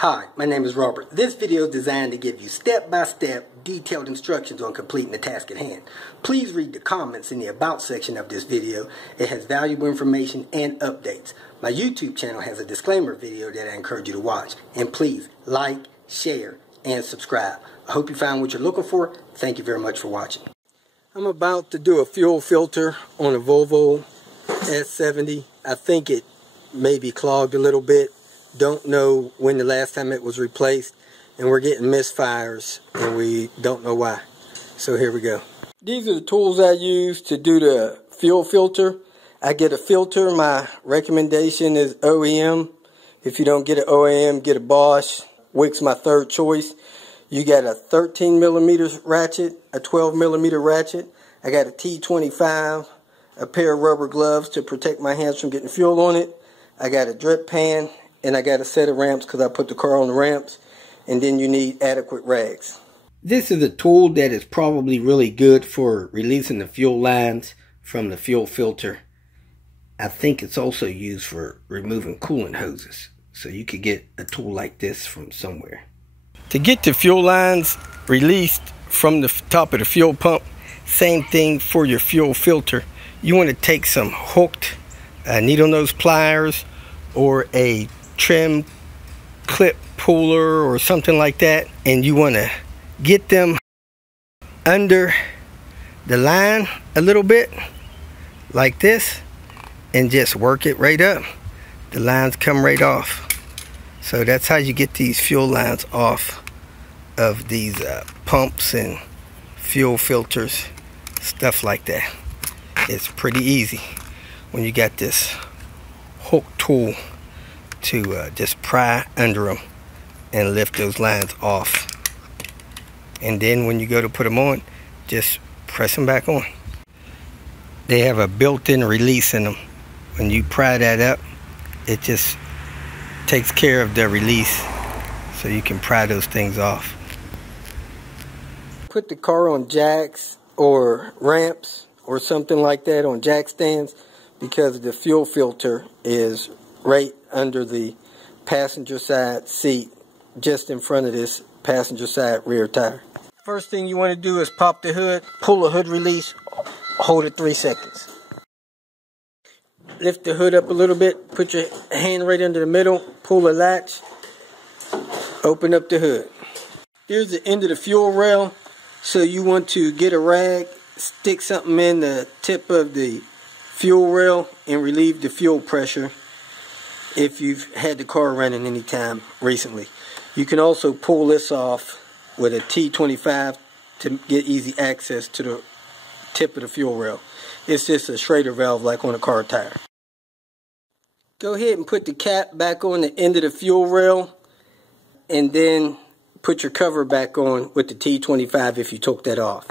Hi, my name is Robert. This video is designed to give you step-by-step detailed instructions on completing the task at hand. Please read the comments in the About section of this video. It has valuable information and updates. My YouTube channel has a disclaimer video that I encourage you to watch. And please like, share, and subscribe. I hope you found what you're looking for. Thank you very much for watching. I'm about to do a fuel filter on a Volvo S70. I think it may be clogged a little bit. Don't know when the last time it was replaced, and we're getting misfires and we don't know why. So here we go. These are the tools I use to do the fuel filter. I get a filter. My recommendation is OEM. If you don't get an OEM, get a Bosch. Wick's my third choice. You got a 13mm ratchet, a 12mm ratchet. I got a T25, a pair of rubber gloves to protect my hands from getting fuel on it. I got a drip pan. And I got a set of ramps because I put the car on the ramps. And then you need adequate rags. This is a tool that is probably really good for releasing the fuel lines from the fuel filter. I think it's also used for removing coolant hoses. So you could get a tool like this from somewhere. To get the fuel lines released from the top of the fuel pump, same thing for your fuel filter. You want to take some hooked needle nose pliers or a trim clip puller or something like that, and you want to get them under the line a little bit like this and just work it right up. The lines come right off. So that's how you get these fuel lines off of these pumps and fuel filters, stuff like that. It's pretty easy when you got this hook tool to just pry under them and lift those lines off. And then when you go to put them on, just press them back on. They have a built-in release in them. When you pry that up, it just takes care of the release, so you can pry those things off. Put the car on jacks or ramps or something like that, on jack stands, because the fuel filter is right under the passenger side seat, just in front of this passenger side rear tire. First thing you want to do is pop the hood, pull the hood release, hold it 3 seconds. Lift the hood up a little bit, put your hand right under the middle, pull the latch, open up the hood. Here's the end of the fuel rail, so you want to get a rag, stick something in the tip of the fuel rail and relieve the fuel pressure if you've had the car running any time recently. You can also pull this off with a T25 to get easy access to the tip of the fuel rail. It's just a Schrader valve like on a car tire. Go ahead and put the cap back on the end of the fuel rail, and then put your cover back on with the T25 if you took that off.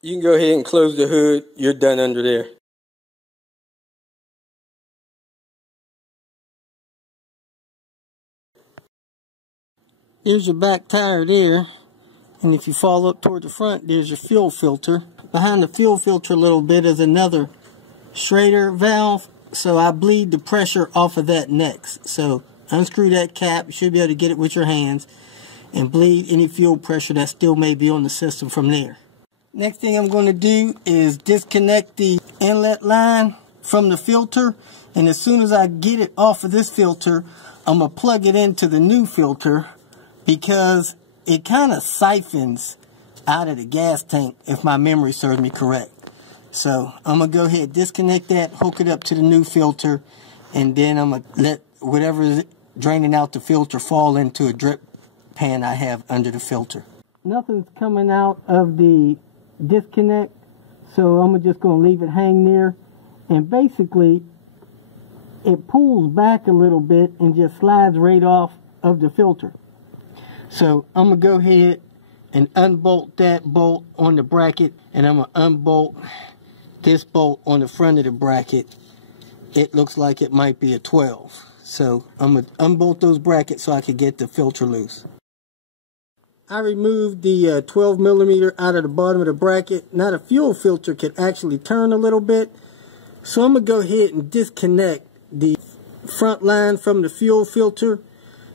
You can go ahead and close the hood. You're done under there. Here's your back tire there, and if you follow up toward the front, there's your fuel filter. Behind the fuel filter a little bit is another Schrader valve, so I bleed the pressure off of that next. So unscrew that cap, you should be able to get it with your hands, and bleed any fuel pressure that still may be on the system from there. Next thing I'm going to do is disconnect the inlet line from the filter, and as soon as I get it off of this filter, I'm going to plug it into the new filter, because it kind of siphons out of the gas tank, if my memory serves me correct. So I'm going to go ahead, disconnect that, hook it up to the new filter, and then I'm going to let whatever is draining out the filter fall into a drip pan I have under the filter. Nothing's coming out of the disconnect, so I'm just going to leave it hang there, and basically it pulls back a little bit and just slides right off of the filter. So I'm going to go ahead and unbolt that bolt on the bracket, and I'm going to unbolt this bolt on the front of the bracket. It looks like it might be a 12. So I'm going to unbolt those brackets so I can get the filter loose. I removed the 12mm out of the bottom of the bracket. Now the fuel filter can actually turn a little bit. So I'm going to go ahead and disconnect the front line from the fuel filter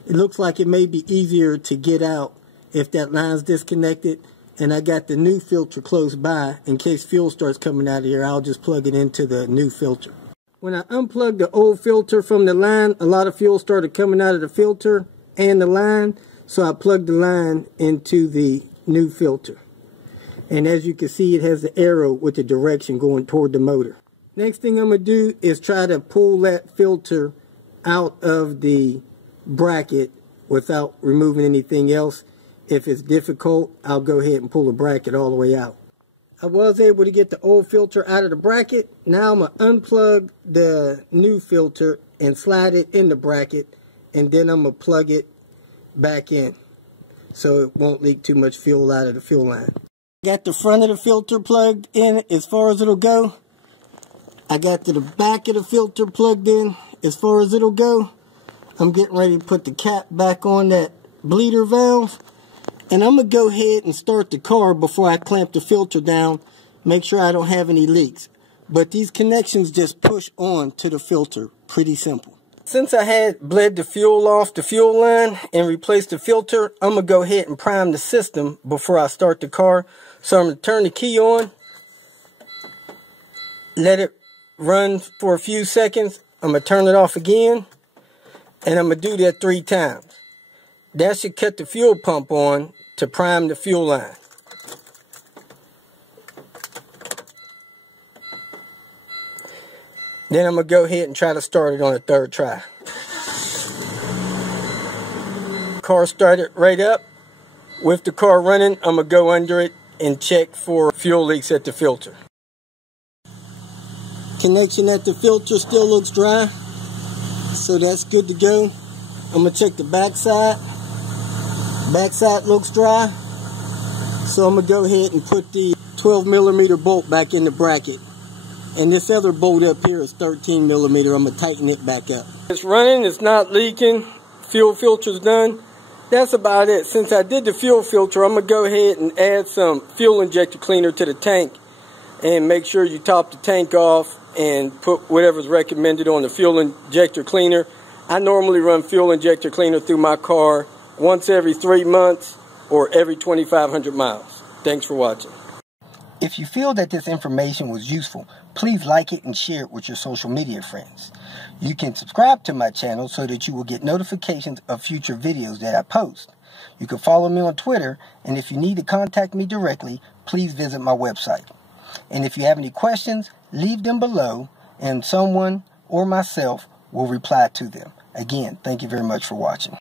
It looks like it may be easier to get out if that line's disconnected. And I got the new filter close by. In case fuel starts coming out of here, I'll just plug it into the new filter. When I unplugged the old filter from the line, a lot of fuel started coming out of the filter and the line. So I plugged the line into the new filter. And as you can see, it has the arrow with the direction going toward the motor. Next thing I'm going to do is try to pull that filter out of the bracket without removing anything else. If it's difficult, I'll go ahead and pull the bracket all the way out. I was able to get the old filter out of the bracket. Now I'm going to unplug the new filter and slide it in the bracket, and then I'm going to plug it back in so it won't leak too much fuel out of the fuel line. Got the front of the filter plugged in as far as it'll go. I got the back of the filter plugged in as far as it'll go. I'm getting ready to put the cap back on that bleeder valve. And I'm going to go ahead and start the car before I clamp the filter down. Make sure I don't have any leaks. But these connections just push on to the filter. Pretty simple. Since I had bled the fuel off the fuel line and replaced the filter, I'm going to go ahead and prime the system before I start the car. So I'm going to turn the key on. Let it run for a few seconds. I'm going to turn it off again. And I'm going to do that 3 times. That should cut the fuel pump on to prime the fuel line. Then I'm going to go ahead and try to start it on a 3rd try. Car started right up. With the car running, I'm going to go under it and check for fuel leaks at the filter. Connection at the filter still looks dry, so that's good to go. I'm going to check the back side. Backside looks dry, so I'm going to go ahead and put the 12mm bolt back in the bracket. And this other bolt up here is 13mm. I'm going to tighten it back up. It's running, it's not leaking, fuel filter's done. That's about it. Since I did the fuel filter, I'm going to go ahead and add some fuel injector cleaner to the tank. And make sure you top the tank off and put whatever's recommended on the fuel injector cleaner. I normally run fuel injector cleaner through my car once every 3 months or every 2,500 miles. Thanks for watching. If you feel that this information was useful, please like it and share it with your social media friends. You can subscribe to my channel so that you will get notifications of future videos that I post. You can follow me on Twitter, and if you need to contact me directly, please visit my website. And if you have any questions, leave them below, and someone or myself will reply to them. Again, thank you very much for watching.